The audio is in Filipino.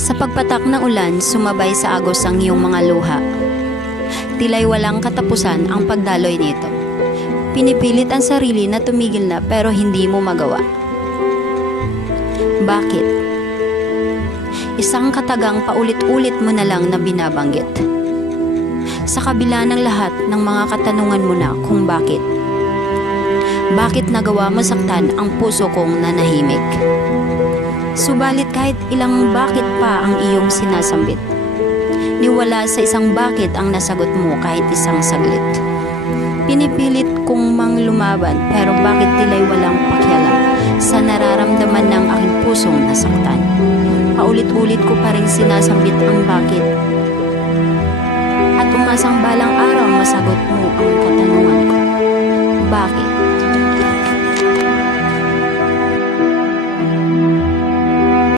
Sa pagpatak ng ulan, sumabay sa agos ang iyong mga luha. Tila'y walang katapusan ang pagdaloy nito. Pinipilit ang sarili na tumigil na pero hindi mo magawa. Bakit? Isang katagang paulit-ulit mo na lang na binabanggit. Sa kabila ng lahat ng mga katanungan mo na kung bakit. Bakit nagawa mo saktan ang puso kong nanahimik? Subalit kahit ilang bakit pa ang iyong sinasambit. Niwala sa isang bakit ang nasagot mo kahit isang saglit. Pinipilit kong lumaban pero bakit tila'y walang pakialam sa nararamdaman ng aking pusong nasaktan. Paulit-ulit ko pa rin sinasambit ang bakit. At umasang balang araw masagot mo ang katanungan ko. Bakit?